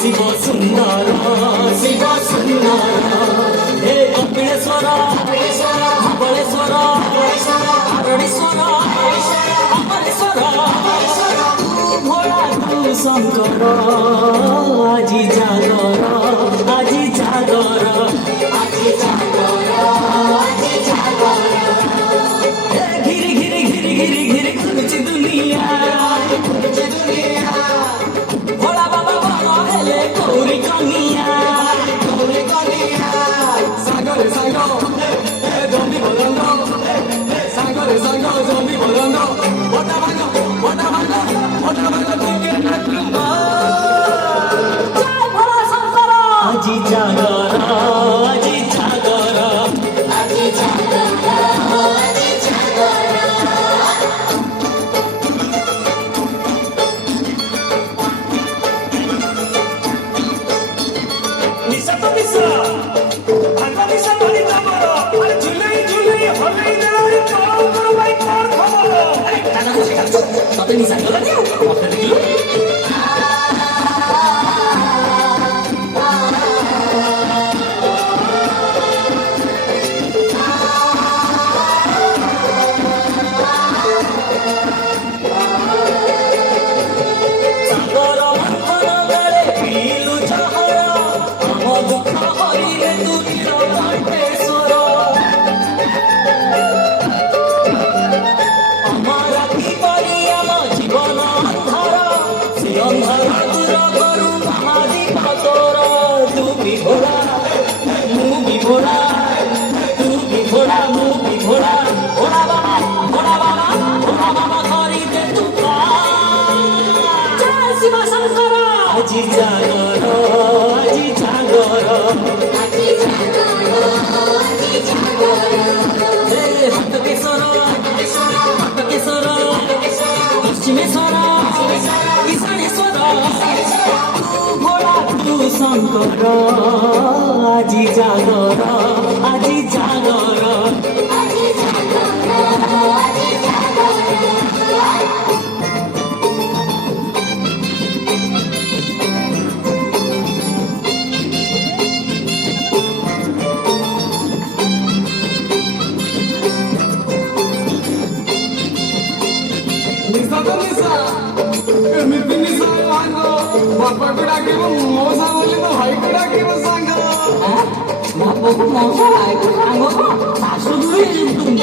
शिव सुंदर शिव सुंदर हे कपिलेश्वर धवलेश्वर कारणेश्वर अमरेश्वर तू भोला तू शंकर আজি जागर আজি जागर আজি जागर আজি जागर घिरी घिरी घिरी घिरी घिरी घुरुची दुनिया भोला बाबा बड़ा हेले गौरी कनिया सागर सागर जम्बी बलंग सागर सागर जम्बी बलंग मोटा भाग टिकेट रखूंगा जय भोला शंकर আজি जागर আজি जागर আজি जागर আজি जागर निशा तो निशा भांगा निशा धरी तमर अरे झुलई झुलई हलई देवारी कौन करो भाई कौन खबर अरे काना को शिकार तते निशा गला दियो मते देखिलो আজি जागर আজি जागर আজি जागर আজি जागर हे हटकेश्वर हटकेश्वर पश्चिमेश्वर ईशानेश्वर तू भोला तू शंकर আজি जागर আজি जागर আজি जागर আজি जागर निशा तो निशा एमिति निशा भांग बापा को डाकिबो मौसा बोली तो भाई को डाकिबो सांग बापा को मौसा भाई को सांग सासु दुई तुम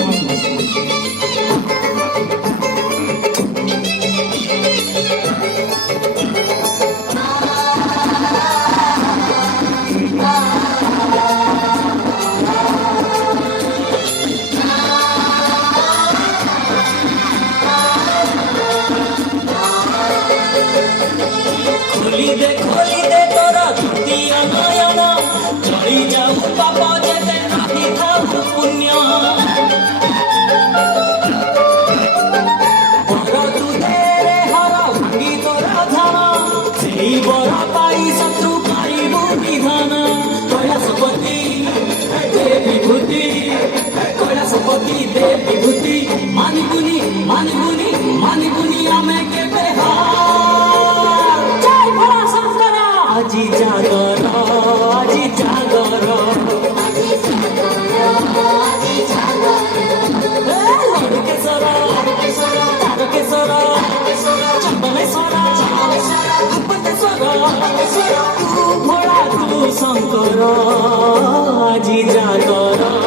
खोली दे तोरा द्वितीय नयन चली जाऊ पाप जेते नाही थाऊ पुण्य बर तुदे रे हर भांगी तोरा धन सेई बर पाई शत्रु पाइबु विधान कैलासपति दे विभूति कैलासपति दे विभूति मानिबुनी मानिबुनी मानिबुनी आमे केबे আজি जागर আজি जागर আজি जागर আজি जागर हे हटकेश्वर तारकेश्वर चंदनेश्वर गुप्तेश्वर तू भोला तू शंकर আজি जागर